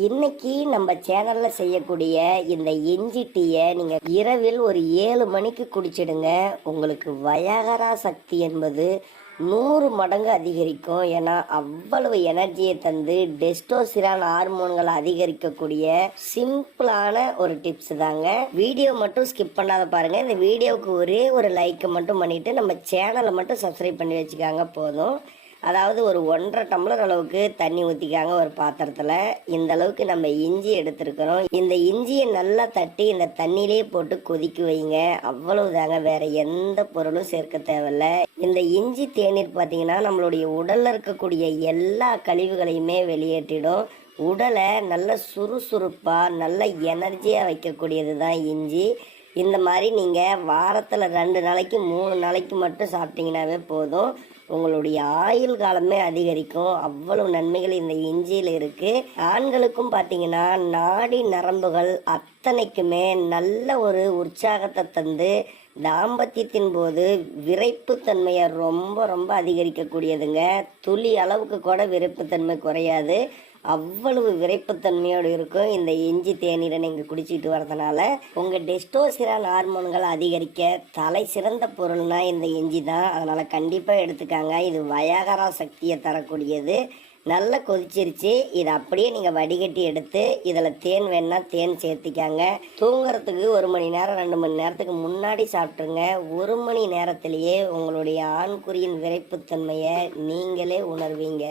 இன்னைக்கு நம்ம சேனல்ல செய்யக்கூடிய இந்த இஞ்சி டீயை நீங்க இரவில் ஒரு ஏழு மணிக்கு குடிச்சிடுங்க. உங்களுக்கு வயகரா சக்தி என்பது நூறு மடங்கு அதிகரிக்கும். ஏன்னா அவ்வளவு எனர்ஜியை தந்து டெஸ்டோசிரான் ஹார்மோன்களை அதிகரிக்கக்கூடிய சிம்பிளான ஒரு டிப்ஸ் தாங்க. வீடியோ மட்டும் ஸ்கிப் பண்ணாத பாருங்க. இந்த வீடியோவுக்கு ஒரே ஒரு லைக்கை மட்டும் பண்ணிட்டு நம்ம சேனலை மட்டும் சப்ஸ்கிரைப் பண்ணி வச்சுக்காங்க போதும். அதாவது ஒரு ஒன்றரை டம்ளர் அளவுக்கு தண்ணி ஊற்றிக்காங்க ஒரு பாத்திரத்தில். இந்த அளவுக்கு நம்ம இஞ்சி எடுத்துருக்கிறோம். இந்த இஞ்சியை நல்லா தட்டி இந்த தண்ணியிலே போட்டு கொதிக்க வைங்க. அவ்வளவுதாங்க வேற எந்த பொருளும் சேர்க்க தேவையில்ல. இந்த இஞ்சி தேநீர் பார்த்தீங்கன்னா நம்மளுடைய உடலில் இருக்கக்கூடிய எல்லா கழிவுகளையுமே வெளியேற்றிடும். உடலை நல்ல சுறுசுறுப்பாக நல்ல எனர்ஜியாக வைக்கக்கூடியது தான் இஞ்சி. இந்த மாதிரி நீங்கள் வாரத்தில் ரெண்டு நாளைக்கு மூணு நாளைக்கு மட்டும் சாப்பிட்டீங்கன்னாவே போதும். உங்களுடைய ஆயுள் காலமே அதிகரிக்கும். அவ்வளவு நன்மைகள் இந்த இஞ்சியில் இருக்குது ஆண்களுக்கும் பார்த்தீங்கன்னா நாடி நரம்புகள் அத்தனைக்குமே நல்ல ஒரு உற்சாகத்தை தந்து தாம்பத்தியத்தின் போது விரைப்புத்தன்மையை ரொம்ப ரொம்ப அதிகரிக்கக்கூடியதுங்க. துளி அளவுக்கு கூட விரைப்புத்தன்மை குறையாது. அவ்வளவு விரைப்புத்தன்மையோடு இருக்கும். இந்த இஞ்சி தேநீரை நீங்கள் குடிச்சிட்டு வரதுனால உங்கள் டெஸ்டோசிரான் ஹார்மோன்கள் அதிகரிக்க தலை சிறந்த பொருள்னா இந்த இஞ்சி தான். அதனால் கண்டிப்பாக எடுத்துக்காங்க. இது வயாகரா சக்தியை தரக்கூடியது. நல்லா கொதிச்சிருச்சு. இதை அப்படியே நீங்கள் வடிகட்டி எடுத்து இதில் தேன் வேணால் தேன் சேர்த்திக்காங்க. தூங்குறதுக்கு ஒரு மணி நேரம் ரெண்டு மணி நேரத்துக்கு முன்னாடி சாப்பிட்ருங்க ஒரு மணி நேரத்திலேயே உங்களுடைய ஆண்குறியின் விரைப்புத்தன்மையை நீங்களே உணர்வீங்க.